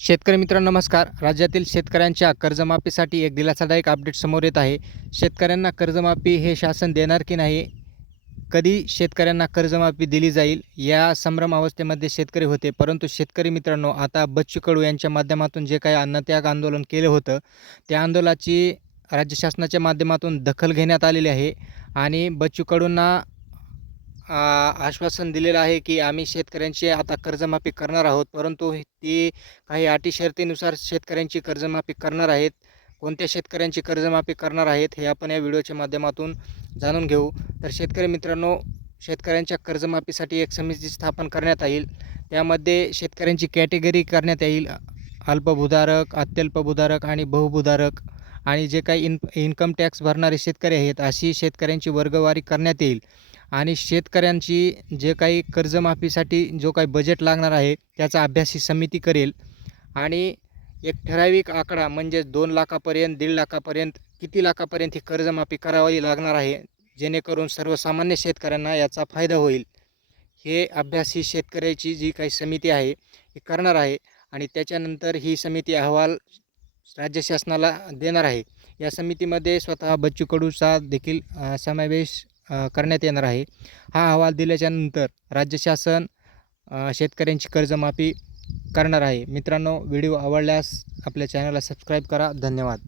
शेतकरी मित्रांनो नमस्कार. राज्यातील शेतकऱ्यांच्या कर्जमाफीसाठी एक दिलासादायक अपडेट समोर येत आहे. शेतकऱ्यांना कर्जमाफी हे शासन देणार की नाही? कधी शेतकऱ्यांना कर्जमाफी दिली जाईल? या संभ्रम अवस्थेमध्ये शेतकरी होते. परंतु शेतकरी मित्रांनो, आता बच्चू कडू यांच्या माध्यमातून जे काही अन्नत्याग आंदोलन केलं होतं, त्या आंदोलनाची राज्य शासनाच्या माध्यमातून दखल घेण्यात आलेली आहे आणि बच्चू कडूंना आश्वासन दिलेलं आहे की आम्ही शेतकऱ्यांची आता कर्जमाफी करणार आहोत. परंतु ती काही अटी शर्तीनुसार शेतकऱ्यांची कर्जमाफी करणार आहेत. कोणत्या शेतकऱ्यांची कर्जमाफी करणार आहेत हे आपण या व्हिडिओच्या माध्यमातून जाणून घेऊ. तर शेतकरी मित्रांनो, शेतकऱ्यांच्या कर्जमाफीसाठी एक समिती स्थापन करण्यात येईल. त्यामध्ये शेतकऱ्यांची कॅटेगरी करण्यात येईल. अल्पभूधारक, अत्यल्पभूधारक आणि बहुभूधारक आणि जे काही इन्कम टॅक्स भरणारे शेतकरी आहेत, अशी शेतकऱ्यांची वर्गवारी करण्यात येईल. आणि शेतकऱ्यांची जे काही कर्जमाफीसाठी जो काही बजेट लागणार आहे त्याचा अभ्यास ही समिती करेल आणि एक ठराविक आकडा म्हणजे 2 लाखापर्यंत, 1.5 लाखापर्यंत, किती लाखापर्यंत ही कर्जमाफी करावी लागणार आहे, जेणेकरून सर्वसामान्य शेतकऱ्यांना याचा फायदा होईल. हे अभ्यास ही शेतकऱ्याची जी काही समिती आहे ही करणार आहे आणि त्याच्यानंतर ही समिती अहवाल राज्य शासनाला देणार आहे. या समितीमध्ये स्वतः बच्चू कडूचा देखील समावेश करण्यात येणार आहे. हा अहवाल दिल्याच्यानंतर राज्य शासन शेतकऱ्यांची कर्जमाफी करणार आहे. मित्रांनो, व्हिडिओ आवडल्यास आपल्या चॅनलला सबस्क्राईब करा. धन्यवाद.